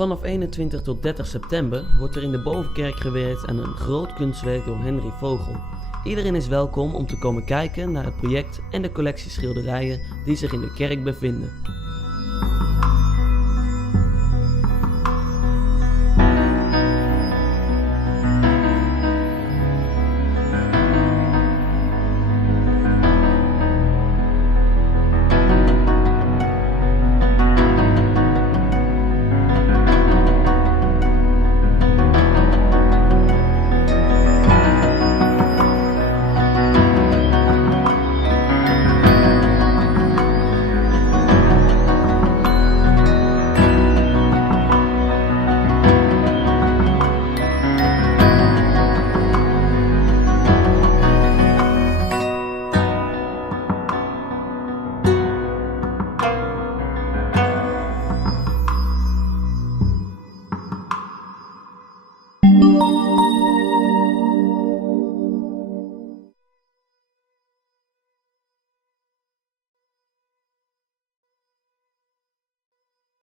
Vanaf 21 tot 30 september wordt er in de Bovenkerk gewerkt aan een groot kunstwerk door Henry Vogel. Iedereen is welkom om te komen kijken naar het project en de collectie schilderijen die zich in de kerk bevinden.